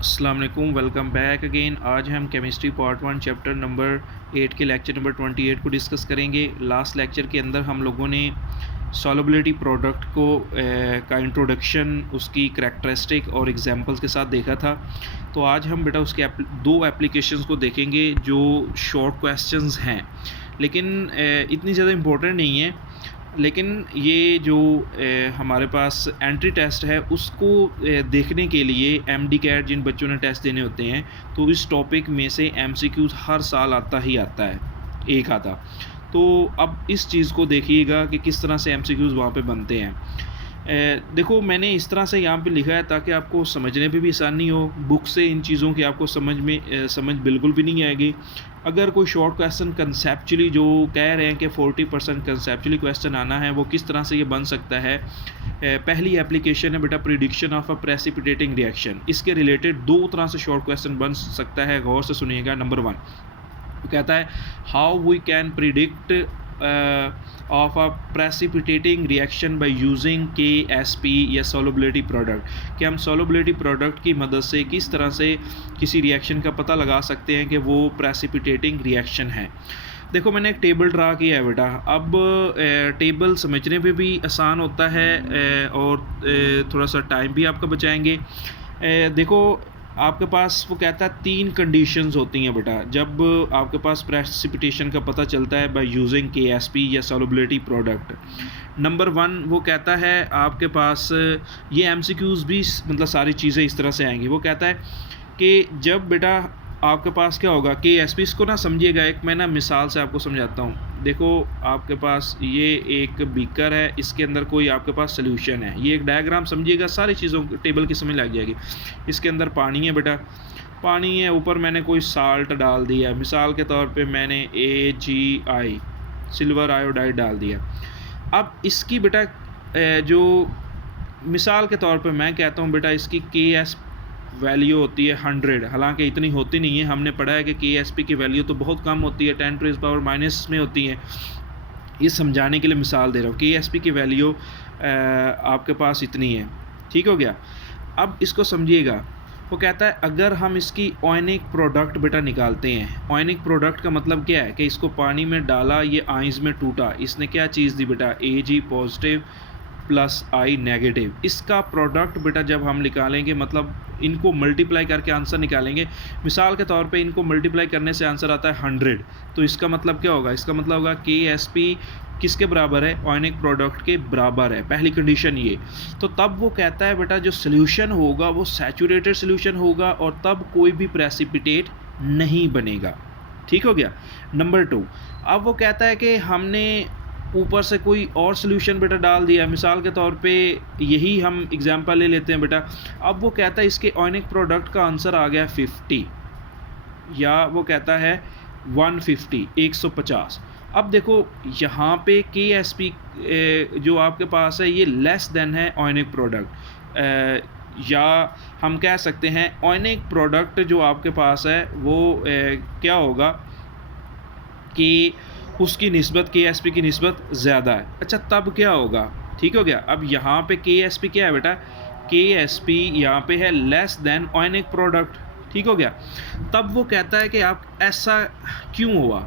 अस्सलाम वालेकुम, welcome back again. आज हम केमिस्ट्री पार्ट 1 चैप्टर नंबर 8 के लेक्चर नंबर 28 को डिस्कस करेंगे। लास्ट लेक्चर के अंदर हम लोगों ने सॉल्युबिलिटी प्रोडक्ट को का इंट्रोडक्शन, उसकी करैक्टरिस्टिक और एग्जांपल्स के साथ देखा था। तो आज हम बेटा उसके दो एप्लीकेशंस को देखेंगे जो शॉर्ट क्वेश्चंस हैं, लेकिन इतनी ज़्यादा इम्पोर्टेंट नहीं है। लेकिन ये जो हमारे पास एंट्री टेस्ट है उसको देखने के लिए एमडी कैट जिन बच्चों ने टेस्ट देने होते हैं, तो इस टॉपिक में से एमसीक्यूज़ हर साल आता ही आता है, एक आता। तो अब इस चीज़ को देखिएगा कि किस तरह से एमसीक्यूज़ वहाँ पे बनते हैं। देखो, मैंने इस तरह से यहाँ पे लिखा है ताकि आपको समझने पे भी आसानी हो। बुक से इन चीज़ों की आपको समझ बिल्कुल भी नहीं आएगी। अगर कोई शॉर्ट क्वेश्चन कंसेप्चुअली जो कह रहे हैं कि 40% कंसेप्चुअली क्वेश्चन आना है, वो किस तरह से ये बन सकता है। पहली एप्लीकेशन है बेटा prediction of a precipitating reaction. इसके रिलेटेड दो तरह से शॉर्ट क्वेश्चन बन सकता है, गौर से सुनिएगा। नंबर 1 वो कहता है how we can predict of a precipitating reaction by using KSP या सॉल्युबिलिटी प्रोडक्ट, कि हम सॉल्युबिलिटी प्रोडक्ट की मदद से किस तरह से किसी रिएक्शन का पता लगा सकते हैं कि वो प्रेसिपिटेटिंग रिएक्शन है। देखो, मैंने एक टेबल ड्रा किया है बेटा। अब टेबल समझने पे भी आसान होता है और थोड़ा सा टाइम भी आपका बचाएंगे। देखो, आपके पास वो कहता है 3 कंडीशंस होती हैं बेटा जब आपके पास प्रेसिपिटेशन का पता चलता है बाय यूजिंग KSP या सॉल्युबिलिटी प्रोडक्ट। नंबर 1 वो कहता है आपके पास, ये MCQs भी मतलब सारी चीज़ें इस तरह से आएंगी। वो कहता है कि जब बेटा आपके पास क्या होगा KSP, इसको ना समझिएगा, एक मैं ना मिसाल से आपको समझाता हूँ। देखो, आपके पास ये एक बीकर है, इसके अंदर कोई आपके पास सोल्यूशन है। ये एक डायग्राम समझिएगा, सारी चीज़ों टेबल की समझ लग जाएगी। इसके अंदर पानी है बेटा, पानी है, ऊपर मैंने कोई साल्ट डाल दिया, मिसाल के तौर पे मैंने AgI सिल्वर आयोडाइड डाल दिया। अब इसकी बेटा जो मिसाल के तौर पे मैं कहता हूँ बेटा, इसकी KS वैल्यू होती है 100, हालांकि इतनी होती नहीं है। हमने पढ़ा है कि KSP की वैल्यू तो बहुत कम होती है, 10⁻⁻- में होती है। ये समझाने के लिए मिसाल दे रहा हूँ। KSP की वैल्यू आपके पास इतनी है, ठीक हो गया। अब इसको समझिएगा। वो कहता है अगर हम इसकी ऑयनिक प्रोडक्ट बेटा निकालते हैं, ऑयनिक प्रोडक्ट का मतलब क्या है कि इसको पानी में डाला, ये आइंस में टूटा, इसने क्या चीज़ दी बेटा Ag positive plus I negative. इसका प्रोडक्ट बेटा जब हम निकालेंगे, मतलब इनको मल्टीप्लाई करके आंसर निकालेंगे। मिसाल के तौर पे इनको मल्टीप्लाई करने से आंसर आता है 100, तो इसका मतलब क्या होगा? इसका मतलब होगा KSP किसके बराबर है? ऑयनिक प्रोडक्ट के बराबर है। पहली कंडीशन ये। तो तब वो कहता है बेटा जो सोल्यूशन होगा वो सैचुरेटेड सोल्यूशन होगा और तब कोई भी प्रेसिपिटेट नहीं बनेगा, ठीक हो गया। नंबर 2, अब वो कहता है कि हमने ऊपर से कोई और सोल्यूशन बेटा डाल दिया, मिसाल के तौर पे यही हम एग्जांपल ले लेते हैं बेटा। अब वो कहता है इसके ऑयनिक प्रोडक्ट का आंसर आ गया 50, या वो कहता है 150 150। अब देखो यहाँ पे KSP जो आपके पास है ये लेस देन है ऑयनिक प्रोडक्ट, या हम कह सकते हैं ऑयनिक प्रोडक्ट जो आपके पास है वो क्या होगा कि उसकी निस्बत KSP की निस्बत ज़्यादा है। अच्छा, तब क्या होगा? ठीक हो गया। अब यहाँ पे KSP क्या है बेटा? KSP यहाँ पे है लेस देन ऑयनिक प्रोडक्ट, ठीक हो गया। तब वो कहता है कि आप ऐसा क्यों हुआ?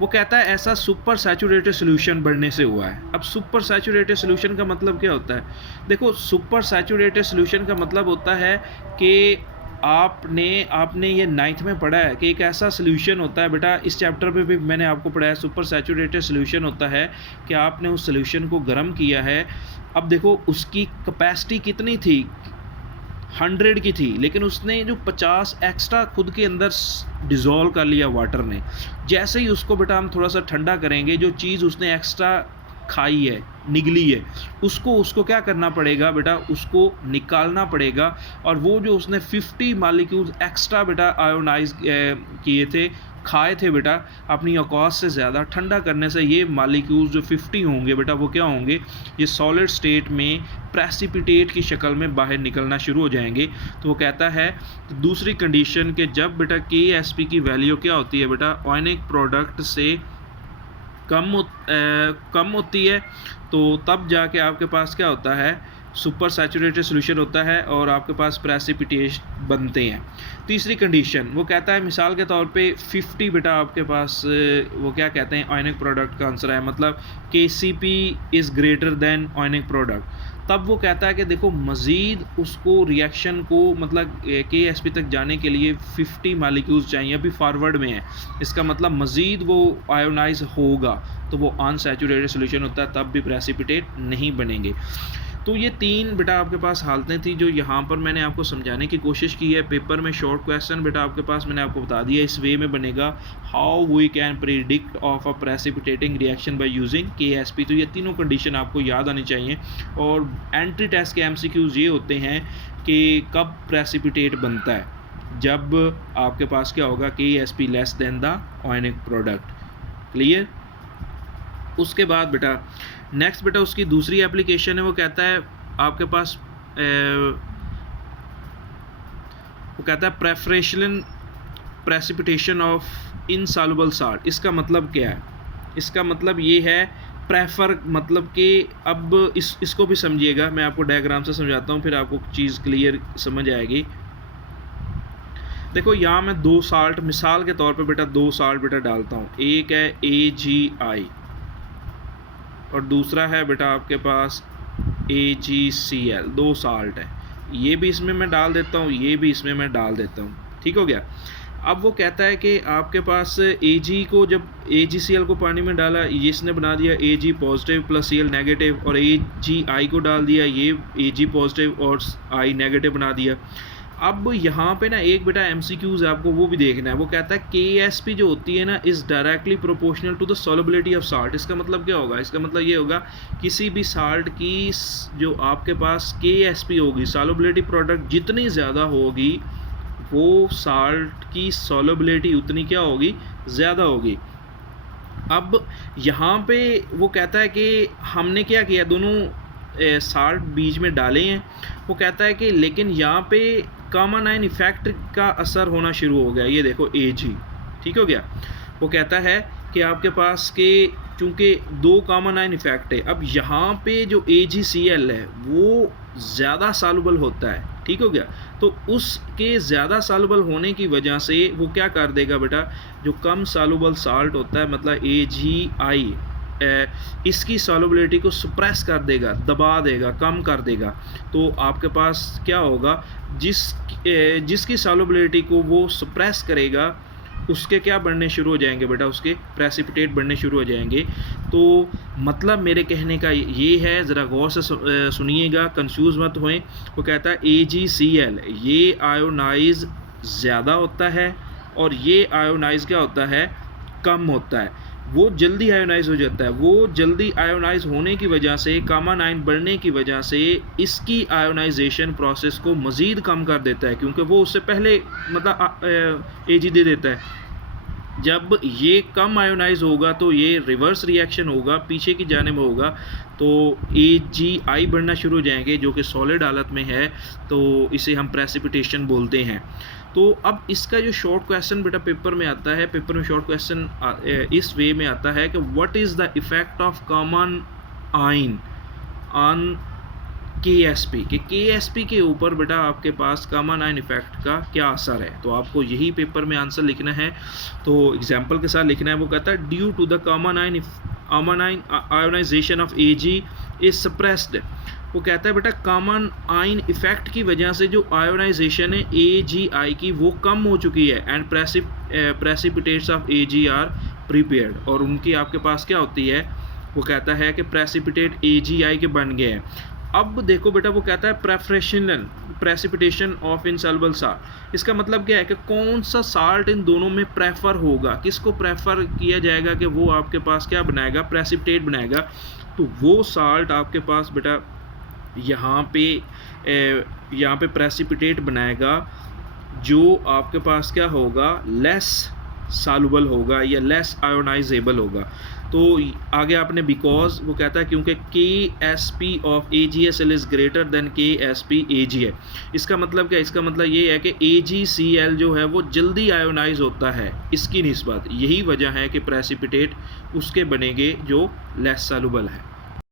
वो कहता है ऐसा सुपर सैचुरेटेड सोल्यूशन बढ़ने से हुआ है। अब सुपर सैचुरेटेड सोल्यूशन का मतलब क्या होता है? देखो, सुपर सैचुरेटेड सोल्यूशन का मतलब होता है कि आपने ये 9th में पढ़ा है कि एक ऐसा सोल्यूशन होता है बेटा, इस चैप्टर पे भी मैंने आपको पढ़ाया। सुपर सैचुरेटेड सोल्यूशन होता है कि आपने उस सोल्यूशन को गर्म किया है। अब देखो उसकी कैपेसिटी कितनी थी? 100 की थी, लेकिन उसने जो 50 एक्स्ट्रा खुद के अंदर डिज़ोल्व कर लिया वाटर ने। जैसे ही उसको बेटा हम थोड़ा सा ठंडा करेंगे, जो चीज़ उसने एक्स्ट्रा खाई है, निगली है, उसको क्या करना पड़ेगा बेटा? उसको निकालना पड़ेगा। और वो जो उसने 50 मालिक्यूल्स एक्स्ट्रा बेटा आयोनाइज किए थे, खाए थे बेटा, अपनी औकात से ज़्यादा ठंडा करने से ये मालिक्यूल्स जो 50 होंगे बेटा, वो क्या होंगे? ये सॉलिड स्टेट में प्रेसिपिटेट की शक्ल में बाहर निकलना शुरू हो जाएंगे। तो वो कहता है दूसरी कंडीशन के जब बेटा KSP की वैल्यू क्या होती है बेटा? ऑयनिक प्रोडक्ट से कम होती है, तो तब जाके आपके पास क्या होता है सुपर सैचुरेटेड सोल्यूशन होता है और आपके पास प्रेसिपिटेट बनते हैं। तीसरी कंडीशन वो कहता है मिसाल के तौर पे 50 बेटा आपके पास वो क्या कहते हैं आयनिक प्रोडक्ट का आंसर है, मतलब KCP is greater than ionic product. तब वो कहता है कि देखो मज़ीद उसको रिएक्शन को मतलब KSP तक जाने के लिए 50 मालिक्यूल्स चाहिए, अभी फॉरवर्ड में है, इसका मतलब मज़ीद वो आयोनाइज होगा तो वो अनसैचुरेटेड सोल्यूशन होता है, तब भी प्रेसिपिटेट नहीं बनेंगे। तो ये 3 बेटा आपके पास हालतें थी जो यहाँ पर मैंने आपको समझाने की कोशिश की है। पेपर में शॉर्ट क्वेश्चन बेटा आपके पास मैंने आपको बता दिया इस वे में बनेगा, how we can predict of a precipitating reaction by using KSP। तो ये तीनों कंडीशन आपको याद आनी चाहिए। और एंट्री टेस्ट के MCQs ये होते हैं कि कब प्रेसिपिटेट बनता है, जब आपके पास क्या होगा KSP less than the ionic product. Clear. उसके बाद बेटा नेक्स्ट बेटा उसकी दूसरी एप्लीकेशन है, वो कहता है आपके पास वो कहता है प्रेफरेशनल प्रेसिपिटेशन ऑफ इनसॉल्युबल साल्ट। इसका मतलब क्या है? इसका मतलब ये है प्रेफर, मतलब कि अब इसको भी समझिएगा, मैं आपको डायग्राम से समझाता हूँ फिर आपको चीज़ क्लियर समझ आएगी। देखो यहाँ मैं 2 साल्ट मिसाल के तौर पे बेटा 2 साल्ट बेटा डालता हूँ, एक है AgI और दूसरा है बेटा आपके पास AgCl। 2 साल्ट है, ये भी इसमें मैं डाल देता हूँ, ये भी इसमें मैं डाल देता हूँ, ठीक हो गया। अब वो कहता है कि आपके पास Ag को जब AgCl को पानी में डाला, ये इसने बना दिया Ag positive plus Cl negative, और AgI को डाल दिया, ये Ag पॉजिटिव और I नेगेटिव बना दिया। अब यहाँ पे ना एक बेटा MCQs आपको वो भी देखना है। वो कहता है KSP जो होती है ना is directly proportional to the solubility of salt. इसका मतलब क्या होगा? इसका मतलब ये होगा किसी भी साल्ट की जो आपके पास KSP होगी, सॉल्युबिलिटी प्रोडक्ट जितनी ज़्यादा होगी वो साल्ट की सॉल्युबिलिटी उतनी क्या होगी? ज़्यादा होगी। अब यहाँ पे वो कहता है कि हमने क्या किया, दोनों साल्ट बीच में डाले हैं। वो कहता है कि लेकिन यहाँ पे कॉमन आयन इफेक्ट का असर होना शुरू हो गया, ये देखो Ag, ठीक हो गया। वो कहता है कि आपके पास के चूँकि 2 कॉमन आयन इफेक्ट है, अब यहाँ पे जो AgCl है वो ज़्यादा सॉल्युबल होता है, ठीक हो गया। तो उसके ज़्यादा सॉल्युबल होने की वजह से वो क्या कर देगा बेटा, जो कम सॉल्युबल साल्ट होता है मतलब AgI, इसकी सॉल्युबिलिटी को सप्रेस कर देगा, दबा देगा, कम कर देगा। तो आपके पास क्या होगा, जिसकी सॉल्युबिलिटी को वो सप्रेस करेगा उसके क्या बनने शुरू हो जाएंगे बेटा, उसके प्रेसिपिटेट बनने शुरू हो जाएंगे। तो मतलब मेरे कहने का ये है, ज़रा गौर से सुनिएगा, कंफ्यूज मत होएं। वो कहता है AgCl ये आयोनाइज ज़्यादा होता है और ये आयोनाइज क्या होता है, कम होता है। वो जल्दी आयोनाइज हो जाता है, वो जल्दी आयोनाइज होने की वजह से, कॉमन आयन बढ़ने की वजह से इसकी आयोनाइजेशन प्रोसेस को मज़ीद कम कर देता है, क्योंकि वो उससे पहले मतलब Ag दे देता है। जब ये कम आयोनाइज होगा तो ये रिवर्स रिएक्शन होगा, पीछे की जाने में होगा, तो AgI बढ़ना शुरू हो जाएंगे जो कि सॉलिड हालत में है, तो इसे हम प्रेसिपिटेशन बोलते हैं। तो अब इसका जो शॉर्ट क्वेश्चन बेटा पेपर में आता है, पेपर में शॉर्ट क्वेश्चन इस वे में आता है कि what is the effect of common ion on KSP, कि KSP के ऊपर बेटा आपके पास कॉमन आयन इफेक्ट का क्या असर है। तो आपको यही पेपर में आंसर लिखना है, तो एग्जांपल के साथ लिखना है। वो कहता है due to the common ion ionisation of Ag is suppressed. वो कहता है बेटा कॉमन आयन इफेक्ट की वजह से जो आयोनाइजेशन है AgI की वो कम हो चुकी है, and precipitates of Ag are prepared, और उनकी आपके पास क्या होती है, वो कहता है कि प्रेसिपिटेट AgI के बन गए हैं। अब देखो बेटा वो कहता है प्रेफरेशनल प्रेसिपिटेशन ऑफ इनसॉल्युबल साल्ट। इसका मतलब क्या है कि कौन सा साल्ट इन दोनों में प्रेफर होगा, किसको प्रेफर किया जाएगा कि वो आपके पास क्या बनाएगा, प्रेसिपिटेट बनाएगा। तो वो साल्ट आपके पास बेटा यहाँ पे प्रेसिपिटेट बनाएगा जो आपके पास क्या होगा, लेस सॉल्युबल होगा या लेस आयोनाइजेबल होगा। तो आगे आपने बिकॉज, वो कहता है क्योंकि KSP of AgSl is greater than KSP Ag है। इसका मतलब क्या, इसका मतलब ये है कि AgCl जो है वो जल्दी आयोनाइज होता है इसकी निस्बत, यही वजह है कि प्रेसिपिटेट उसके बनेंगे जो लेस सॉल्युबल है।